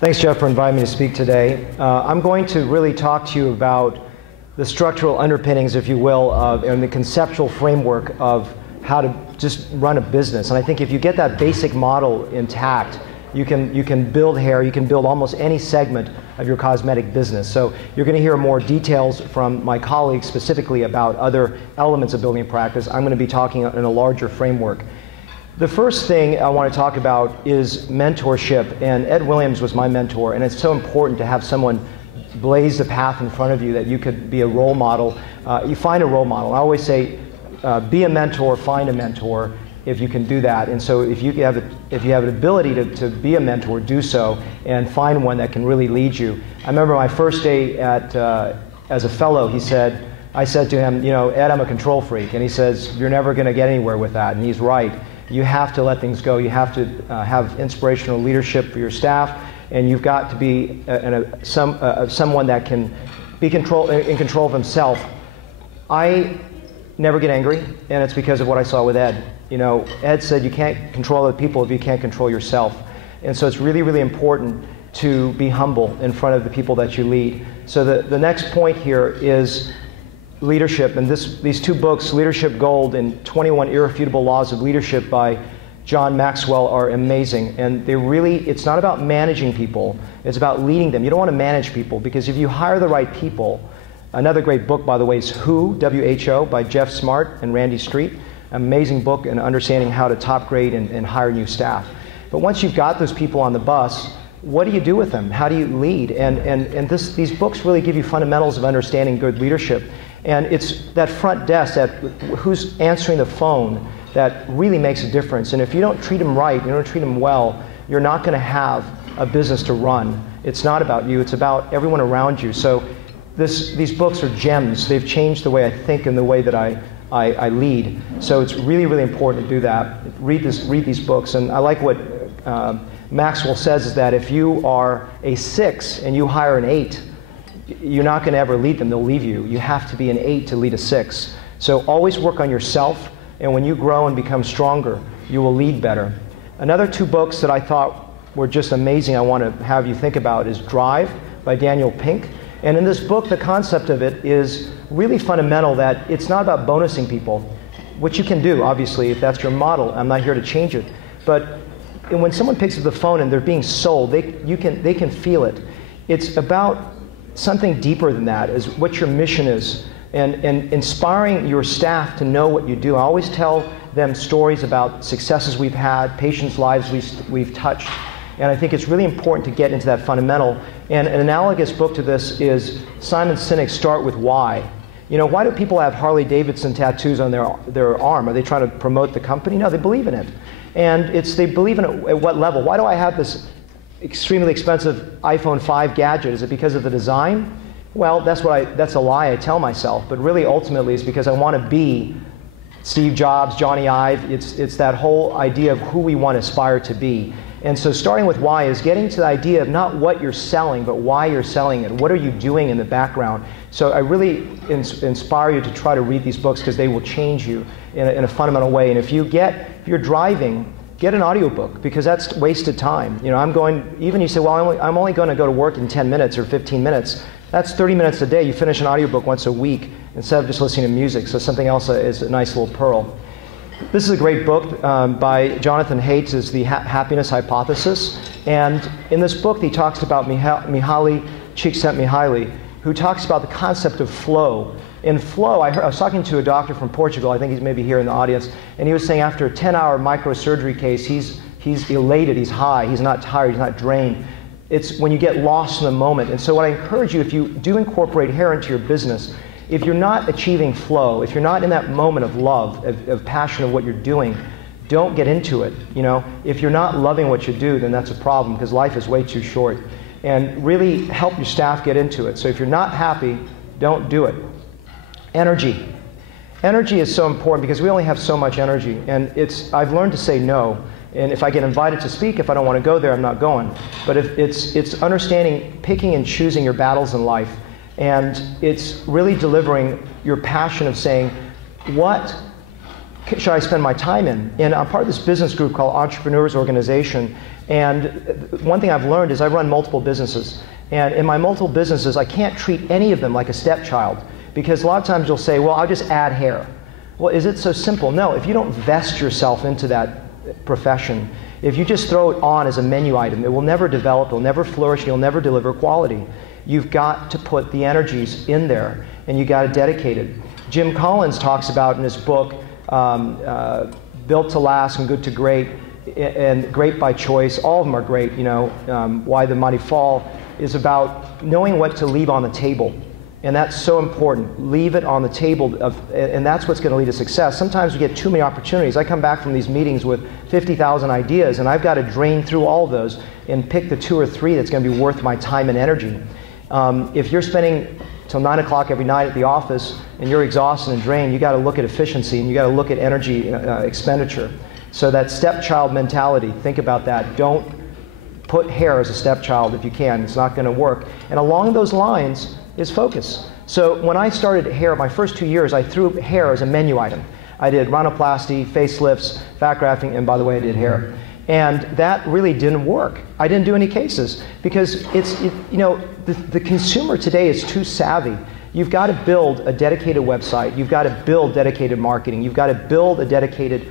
Thanks, Jeff, for inviting me to speak today. I'm going to really talk to you about the structural underpinnings, if you will, and the conceptual framework of how to just run a business. And I think if you get that basic model intact, you can build hair, you can build almost any segment of your cosmetic business. So you're going to hear more details from my colleagues specifically about other elements of building a practice. I'm going to be talking in a larger framework. The first thing I want to talk about is mentorship, and Ed Williams was my mentor, and it's so important to have someone blaze the path in front of you that you could be a role model. You find a role model. I always say, be a mentor, find a mentor, if you can do that. And so if you have an ability to be a mentor, do so, and find one that can really lead you. I remember my first day as a fellow, I said to him, you know, Ed, I'm a control freak. And he says, you're never going to get anywhere with that. And he's right. You have to let things go. You have to have inspirational leadership for your staff, and you've got to be someone that can be in control of himself. I never get angry, and it's because of what I saw with Ed. You know, Ed said you can't control other people if you can't control yourself. And so it's really, really important to be humble in front of the people that you lead. So the next point here is leadership, and these two books, Leadership Gold and 21 Irrefutable Laws of Leadership by John Maxwell, are amazing. And it's not about managing people, it's about leading them. You don't want to manage people, because if you hire the right people, another great book, by the way, is Who, W-H-O, by Jeff Smart and Randy Street. Amazing book in understanding how to top grade and hire new staff. But once you've got those people on the bus, what do you do with them? How do you lead? And these books really give you fundamentals of understanding good leadership. And it's that front desk, who's answering the phone, that really makes a difference. And if you don't treat them right, you don't treat them well, you're not going to have a business to run. It's not about you, it's about everyone around you. So these books are gems. They've changed the way I think and the way that I lead. So it's really, really important to do that. Read these books. And I like what Maxwell says, is that if you are a 6 and you hire an 8, you're not going to ever lead them. They'll leave you. You have to be an 8 to lead a 6. So always work on yourself, and when you grow and become stronger, you will lead better. Another 2 books that I thought were just amazing I want to have you think about is Drive by Daniel Pink. And in this book, the concept of it is really fundamental, that it's not about bonusing people, which you can do, obviously, if that's your model. I'm not here to change it. But when someone picks up the phone and they're being sold, they can feel it. It's about something deeper than that, is what your mission is, and inspiring your staff to know what you do. I always tell them stories about successes we've had, patients' lives we've touched, and I think it's really important to get into that fundamental. And an analogous book to this is Simon Sinek's Start With Why. You know, why do people have Harley Davidson tattoos on their arm? Are they trying to promote the company? No, they believe in it. And they believe in it at what level? Why do I have this extremely expensive iPhone 5 gadget? Is it because of the design? Well, that's a lie I tell myself, but really ultimately it's because I want to be Steve Jobs, Johnny Ive. It's that whole idea of who we want to aspire to be. And so starting with why is getting to the idea of not what you're selling, but why you're selling it. What are you doing in the background? So I really inspire you to try to read these books, because they will change you in a fundamental way. And if you're driving, get an audiobook, because that's wasted time. You know, even you say, well, I'm only going to go to work in 10 minutes or 15 minutes. That's 30 minutes a day. You finish an audiobook once a week instead of just listening to music. So something else is a nice little pearl. This is a great book by Jonathan Haidt, is The Happiness Hypothesis. And in this book, he talks about Mihaly Csikszentmihalyi, who talks about the concept of flow. In flow, I was talking to a doctor from Portugal, I think he's maybe here in the audience, and he was saying after a 10-hour microsurgery case, he's elated, he's high, he's not tired, he's not drained. It's when you get lost in the moment. And so what I encourage you, if you do incorporate hair into your business, if you're not achieving flow, if you're not in that moment of love, of passion of what you're doing, don't get into it. You know, if you're not loving what you do, then that's a problem, because life is way too short. And really help your staff get into it. So if you're not happy, don't do it. Energy. Energy is so important, because we only have so much energy. And I've learned to say no. And if I get invited to speak, if I don't want to go there, I'm not going. But if it's understanding, picking and choosing your battles in life. And it's really delivering your passion of saying, what should I spend my time in? And I'm part of this business group called Entrepreneurs Organization. And one thing I've learned is I run multiple businesses. And in my multiple businesses, I can't treat any of them like a stepchild. Because a lot of times you'll say, well, I'll just add hair. Well, is it so simple? No, if you don't vest yourself into that profession, if you just throw it on as a menu item, it will never develop, it will never flourish, and you'll never deliver quality. You've got to put the energies in there, and you got to dedicate it. Jim Collins talks about in his book, Built to Last and Good to Great, and Great by Choice, all of them are great, you know, Why the Mighty Fall, is about knowing what to leave on the table. And that's so important. Leave it on the table, and that's what's going to lead to success. Sometimes we get too many opportunities. I come back from these meetings with 50,000 ideas, and I've got to drain through all of those and pick the 2 or 3 that's going to be worth my time and energy. If you're spending till 9 o'clock every night at the office and you're exhausted and drained, you got to look at efficiency and you got to look at energy expenditure. So that stepchild mentality, think about that. Don't put hair as a stepchild if you can. It's not going to work. And along those lines is focus. So when I started hair, my first 2 years, I threw hair as a menu item. I did rhinoplasty, facelifts, fat grafting, and by the way, I did hair. And that really didn't work. I didn't do any cases because you know, the consumer today is too savvy. You've got to build a dedicated website. You've got to build dedicated marketing. You've got to build a dedicated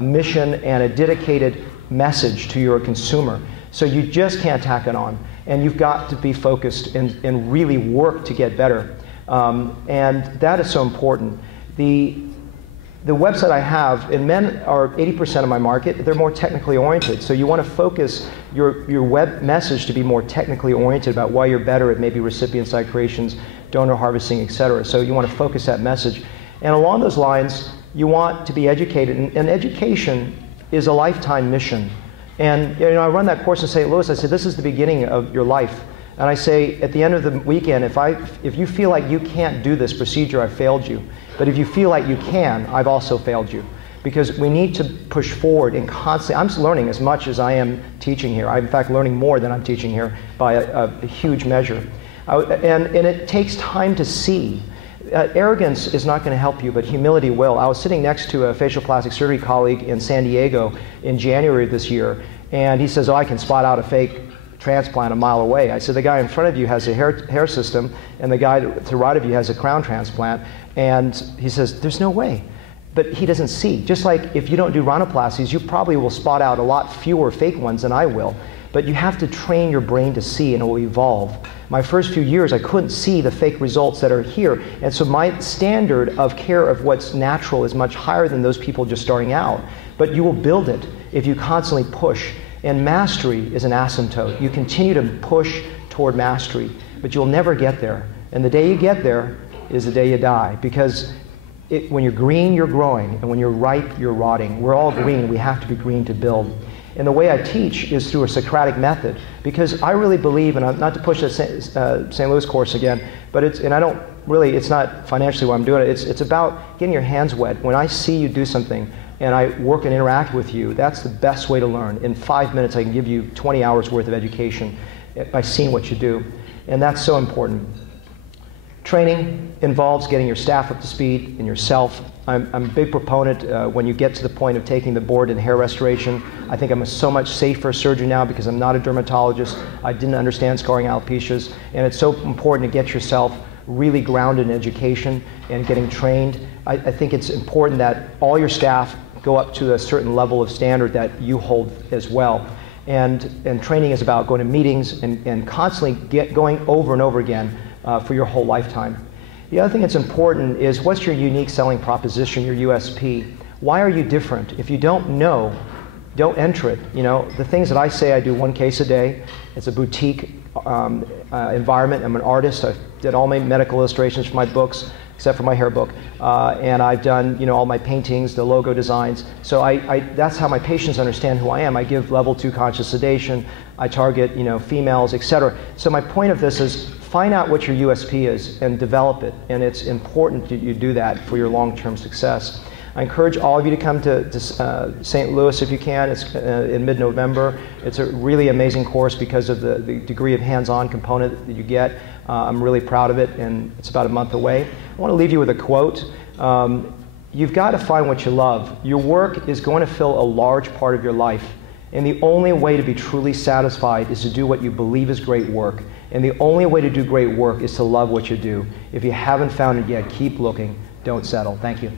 mission and a dedicated message to your consumer. So you just can't tack it on. And you've got to be focused and really work to get better. And that is so important. The website I have, and men are 80% of my market, they're more technically oriented. So you want to focus your web message to be more technically oriented about why you're better at maybe recipient site creations, donor harvesting, et cetera. So you want to focus that message. And along those lines, you want to be educated. And education is a lifetime mission. And you know, I run that course in St. Louis. I said, this is the beginning of your life. And I say, at the end of the weekend, if you feel like you can't do this procedure, I've failed you. But if you feel like you can, I've also failed you. Because we need to push forward and constantly, I'm learning as much as I am teaching here. I'm in fact learning more than I'm teaching here by a huge measure. And it takes time to see. Arrogance is not going to help you, but humility will. I was sitting next to a facial plastic surgery colleague in San Diego in January of this year, and he says, oh, I can spot out a fake transplant a mile away. I said, the guy in front of you has a hair system, and the guy to the right of you has a crown transplant. And he says, there's no way. But he doesn't see. Just like if you don't do rhinoplasties, you probably will spot out a lot fewer fake ones than I will. But you have to train your brain to see, and it will evolve. My first few years, I couldn't see the fake results that are here. And so my standard of care of what's natural is much higher than those people just starting out. But you will build it if you constantly push. And mastery is an asymptote. You continue to push toward mastery, but you'll never get there. And the day you get there is the day you die. Because when you're green, you're growing. And when you're ripe, you're rotting. We're all green. We have to be green to build. And the way I teach is through a Socratic method, because I really believe, and not to push the St. Louis course again, but it's not financially why I'm doing it. It's about getting your hands wet. When I see you do something and I work and interact with you, that's the best way to learn. In 5 minutes, I can give you 20 hours worth of education by seeing what you do. And that's so important. Training involves getting your staff up to speed and yourself. I'm a big proponent when you get to the point of taking the board in hair restoration. I think I'm a so much safer surgeon now because I'm not a dermatologist. I didn't understand scarring alopecias. And it's so important to get yourself really grounded in education and getting trained. I think it's important that all your staff go up to a certain level of standard that you hold as well. And training is about going to meetings and constantly going over and over again for your whole lifetime. The other thing that's important is what's your unique selling proposition, your USP? Why are you different? If you don't know, don't enter it. You know, the things that I say, I do 1 case a day. It's a boutique environment. I'm an artist. I did all my medical illustrations for my books, except for my hair book. And I've done, you know, all my paintings, the logo designs. So that's how my patients understand who I am. I give level 2 conscious sedation. I target, you know, females, etc. So my point of this is find out what your USP is and develop it. And it's important that you do that for your long-term success. I encourage all of you to come to St. Louis if you can. It's in mid-November. It's a really amazing course because of the degree of hands-on component that you get. I'm really proud of it, and it's about a month away. I want to leave you with a quote. you've got to find what you love. Your work is going to fill a large part of your life. And the only way to be truly satisfied is to do what you believe is great work. And the only way to do great work is to love what you do. If you haven't found it yet, keep looking. Don't settle. Thank you.